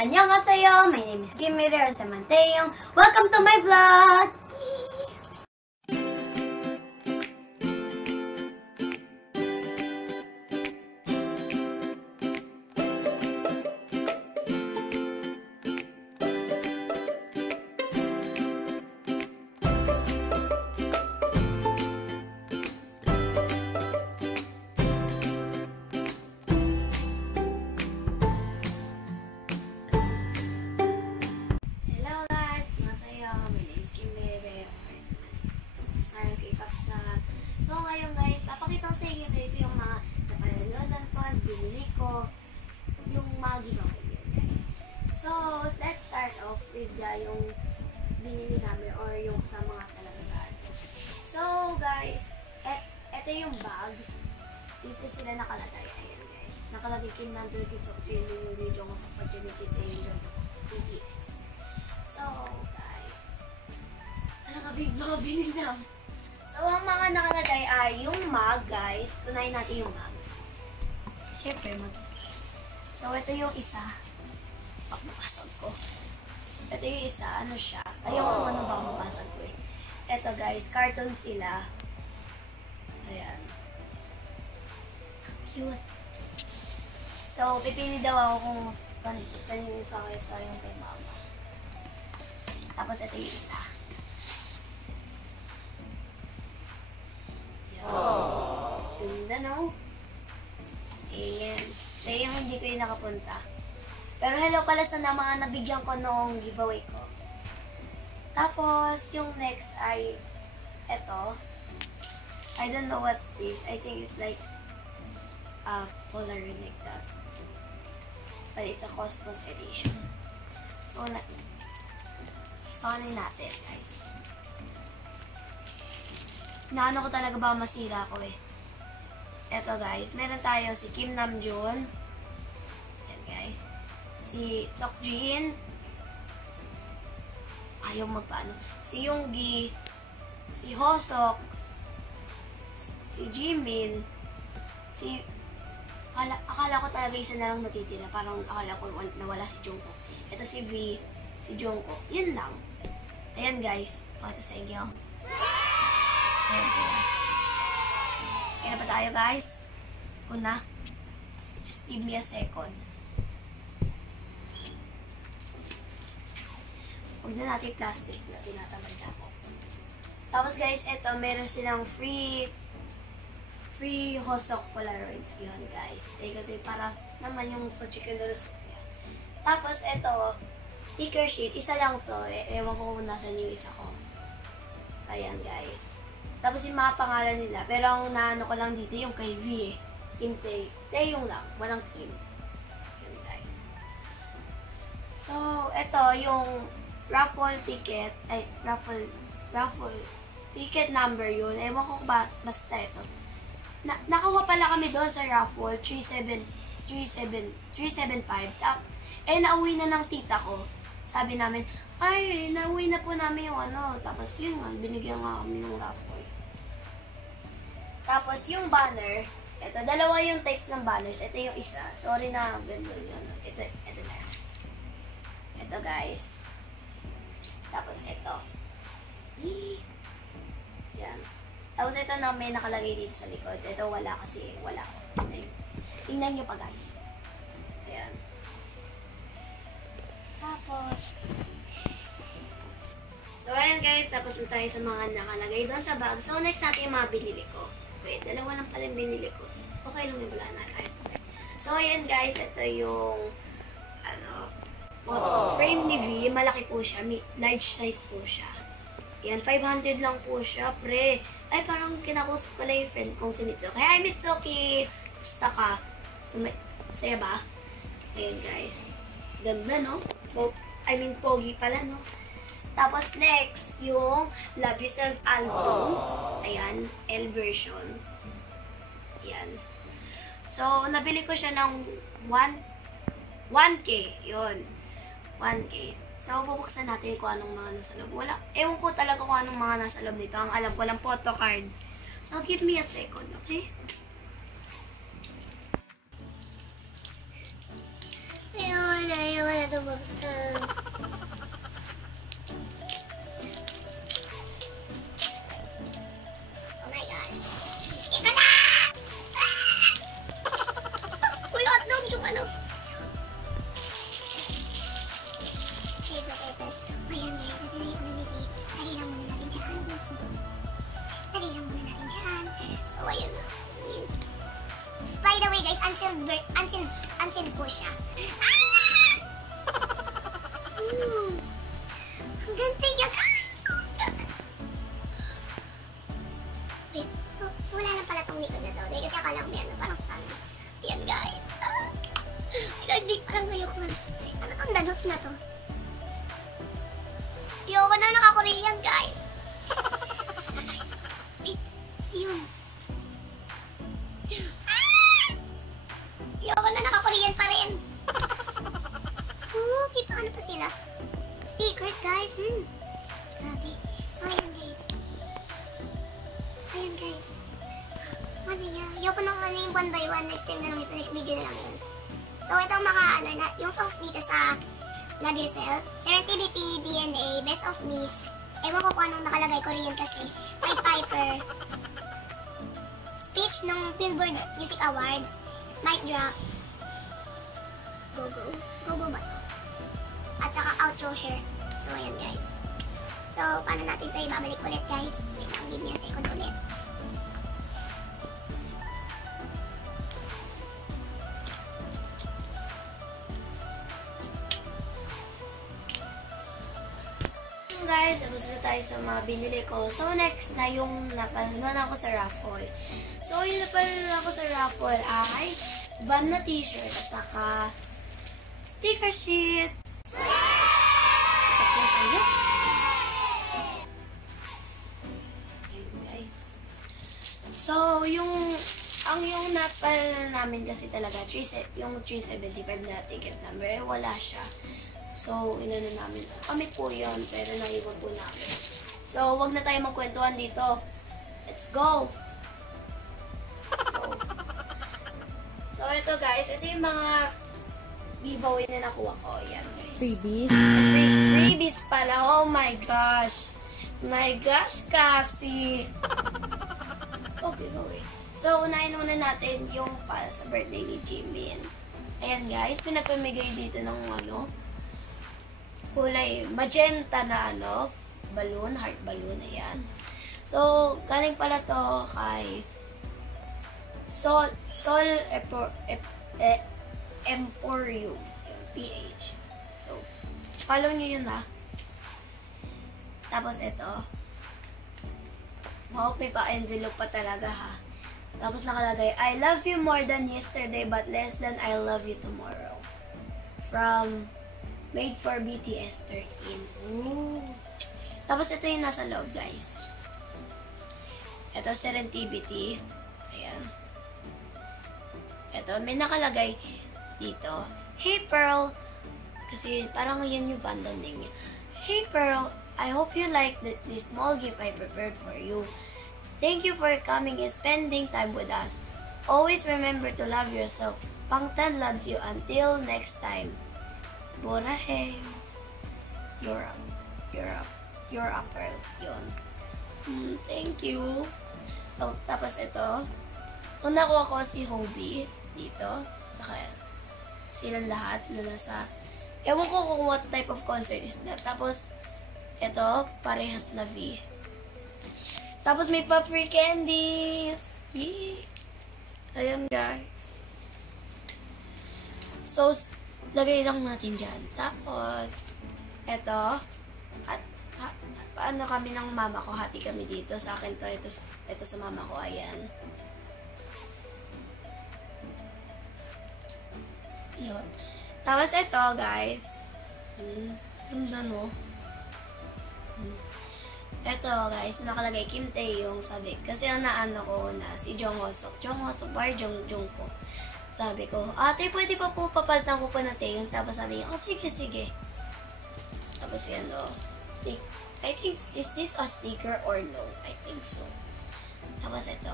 Annyeonghaseyo! My name is Kimmy Samanteyong. Welcome to my vlog! So ngayon guys, papakita ko sa inyo guys yung mga napalalonan ko, binili ko, yung mga giveaway yun guys. So let's start off with yung binili namin or yung kasama nga talaga sa atin. So guys, eto yung bag. Dito sila nakalagay. Ayan guys. Nakalagay kin ng TikTok training yung video ko sa pag-generate yung BTS. So guys, ano ka mga binili namin? So, ang mga nakalagay ay yung mug, guys. Tunayin natin yung mugs. Siyempre, mugs. So, ito yung isa. Mabasag ko. Ito yung isa. Ano siya? Ayoko kung ano ba mabasag ko eh. Ito, guys. Carton sila. Ayan. Cute. So, pipili daw ako kung kanino sa yung kay mama. Tapos, ito yung isa. Ganda, no? Sayang hindi ko yung nakapunta. Pero hello pala sa mga nabigyan ko noong giveaway ko. Tapos, yung next ay eto. I don't know what's this. I think it's like a Polaroid like that. But it's a Cosmos edition. So, sonin natin, guys. Naano ko talaga ba masira ko eh. Eto guys, meron tayo si Kim Namjoon. Yan guys. Si Seokjin. Ayaw magpaano. Si Yoongi. Si Hoseok. Si Jimin. Si... Akala ko talaga isa na lang natitira. Parang akala ko nawala si Jungkook. Ito si V. Si Jungkook. Yun lang. Ayan guys. Pakita sa inyo. Ayan sila. Kaya pa tayo guys. Una. Just give me a second. Huwag na natin plastic na tinatamad ako. Tapos guys, eto meron silang free Hoseok Polaroids yun guys. Kasi para naman yung sa chicken noodles. Tapos eto, sticker sheet. Isa lang to. Ewan ko kung nasan yung isa ko. Ayan guys. Tapos yung mga pangalan nila. Pero ang naano ko lang dito yung kay V eh. Team Taeyong lang. Walang team. Yan guys. So, ito yung raffle ticket. Ay, raffle ticket number yun. Ewan ko ba, basta ito. Nakakuha pala kami doon sa raffle. 375. Nauwi na ng tita ko. Sabi namin, ay, nauwi na po namin yung ano. Tapos yun nga, binigyan nga kami ng raffle. Tapos yung banner, ito, dalawa yung types ng banners. Ito yung isa. Sorry na, ganda yun. Ito na. Ito guys. Tapos ito. Yan. Tapos ito na may nakalagay dito sa likod. Ito wala kasi, wala ko. Tingnan nyo pa guys. Ayan. Tapos, so ayan guys, tapos na tayo sa mga nakalagay doon sa bag. So next natin yung mga binili ko. Wait, dalawa lang pala yung binili ko. Okay lang, wala na tayo. So ayan guys, ito yung frame ni V. Malaki po siya. Large size po siya. Ayan, 500 lang po siya, pre. Ay, parang kinakusap ko na yung friend kong si Mitsuki. Hi Mitsuki! Gusto ka? Saya ba? Ayan guys. Ganda, no? Pogi pala, no? Tapos next, yung Love Yourself album. Ayan, L version. Ayan. So, nabili ko siya ng 1K. Yun. 1K. So, bubuksan natin kung anong mga nasa loob. Ewan ko talaga kung anong mga nasa loob nito. Ang alam ko lang, photo card. So, give me a second, okay? Ayun, ayaw na ito buksan. Oh my gosh. Ito na! Uy, hotdog yung ano. Ito. Ayan guys, dali lang muna natin dyan. So, ayun na. By the way guys, unsealed po siya. Ang ganda niya guys! Wait, so wala na pala tong likod na to. Dahil kasi akala ko may ano, parang stand. Ayan guys. Parang ayoko na. Ano tong dadots na to? Ayoko na naka-Korean guys. Wait, yun. Ayoko na naka-Korean pa rin. Kita ano pa sila? Stickers guys. Grabe. So ayan guys. Ano yan? Ayoko nang ano yung 1 by 1. Next time na lang sa next video na lang yun. So itong mga ano na, yung songs dito sa Love Yourself, Serenity, DNA, Best of Me. Ewan ko kung anong nakalagay, Korean kasi. White Piper. Speech ng Billboard Music Awards. Mic Drop. Go ba to? At saka outro here. So ayan guys. So paano natin ito ibabalik ulit guys? Wait lang, give me a second ulit. Guys, tapos na tayo sa mga binili ko. So, next na yung napanood ako sa raffle. So, yung napanood ako sa raffle ay van na t-shirt at saka sticker sheet. So, guys. Ito po sa inyo. Ayan, guys. So, yung napanood namin kasi talaga, yung 375 na ticket number, wala siya. So, inano namin. Kami po yun, pero naiwan po namin. So, wag na tayo magkwentuhan dito. Let's go! So, ito guys. Ito yung mga giveaway na nakuha ko. Yan guys. Freebies? Freebies pala. Oh my gosh. My gosh, Cassie. Oh, giveaway. So, unahin muna natin yung para sa birthday ni Jimin. Ayan guys. Pinagpamigay dito ng ano, kulay magenta na ano, balloon, heart balloon, ayan. So, galing pala to kay Sol Emporium, PH. So, follow nyo yun ha. Tapos ito, may pa-envelope pa talaga ha. Tapos nakalagay, I love you more than yesterday but less than I love you tomorrow. From Made for BTS 13. Ooh. Tapos ito yung nasa loob, guys. Ito, Serenity. Ayan. Ito, may nakalagay dito. Hey, Pearl. Kasi parang yan yung fandom name niya. Hey, Pearl. I hope you like this small gift I prepared for you. Thank you for coming and spending time with us. Always remember to love yourself. Pangtan loves you. Until next time. Borahe. You're up, Pearl. Yun. Thank you. So, tapos ito. Kung nakuha ko si Hobie dito. Tsaka silang lahat na nasa. Ewan ko kung what type of concert is that. Tapos, ito, parehas na V. Tapos may pa free candies. Yee! Ayan guys. So, lagay lang natin dyan. Tapos, eto, paano kami ng mama ko, hati kami dito. Sa akin to, ito sa mama ko, ayan. Yun. Tapos ito, guys. Ganda, no? Ito, guys, nakalagay Kim Taeyong, sabi. Kasi ang naano ko na si Jong Hosok. Jong Hosok, bar Jong ko. Sabi ko, ate, pwede pa po papalitan ko pa na Taeyong. Tapos sabi niya, oh, sige. Tapos yan, oh. Stick. I think, is this a sticker or no? I think so. Tapos ito.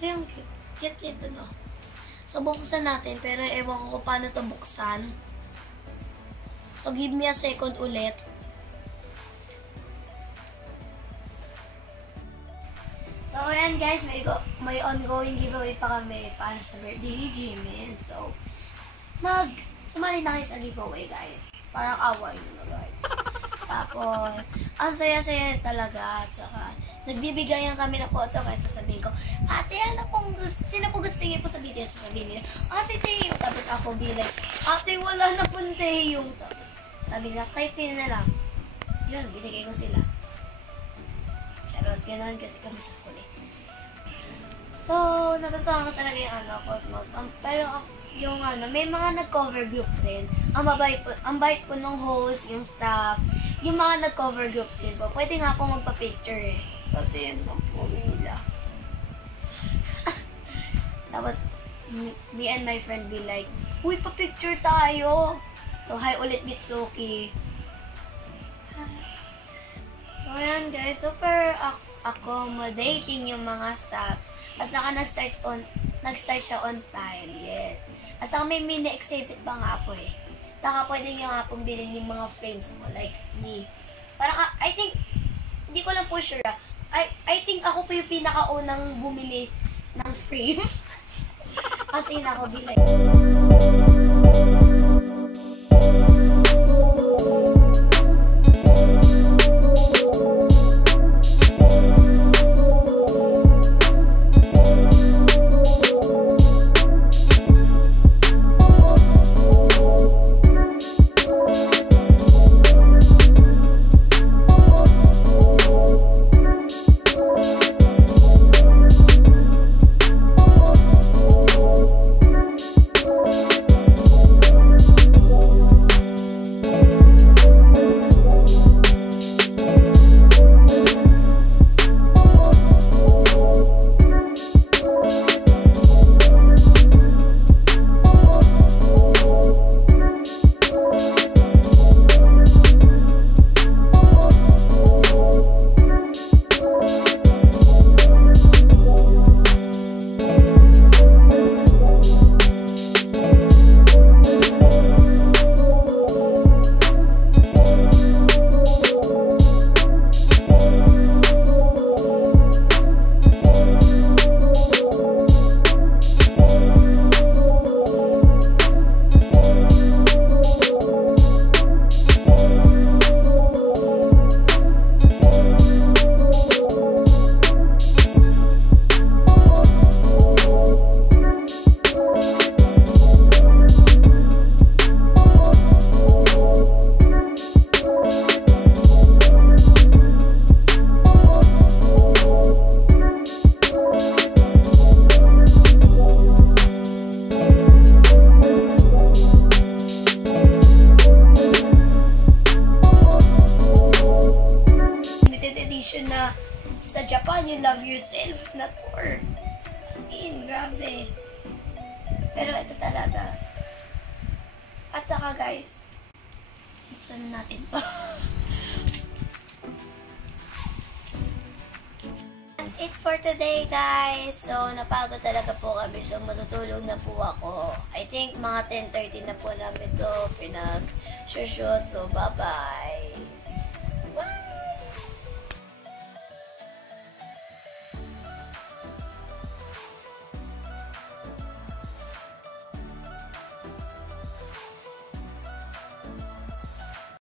Ayun, cute. Cute, no? So, buksan natin. Pero ewan ko paano to buksan. So, give me a second ulit. So, ayan guys, may ongoing giveaway pa kami para sa birthday ni Jimin. So, sumali na kayo sa giveaway, guys. Parang away nyo na, guys. Tapos, ang saya-saya talaga. At saka, nagbibigayan kami ng photo kahit sasabihin ko, ate, sino po gusto niyo po sa video? Sasabihin niyo, si Teo. Tapos ako bilang, ate, wala na po Teo. Tapos, sabi niya, kahit sino na lang. Yun, binigay ko sila. Charot, gano'n kasi kami sa school eh. So, nagustuhan ko talaga yung Cosmos. Pero, yung may mga nag-cover group din. Ang bait po ng host, yung staff, yung mga nag-cover group din po. Pwede nga po magpa-picture eh. Kasi yun ang po nila. Tapos, me and my friend be like, uy, pa-picture tayo! So, hi ulit, Mitsuki. So, ayan guys, super accommodating yung mga staff. At saka nag-start siya on time. Yes. At saka may mini exhibit pa nga po eh. Saka pwede nyo nga pong bilhin yung mga frames mo, like me. Parang, I think, hindi ko lang po sure. I think ako po yung pinakaunang bumili ng frame. Kasi yun ako bilay. Na sa Japan, you love yourself na tour. As in, grabe. Pero ito talaga. At saka guys, buksan na natin to. That's it for today guys. So, napagod talaga po kami. So, matutulog na po ako. I think mga 10:30 na po namin to pinag-shoot. So, bye-bye.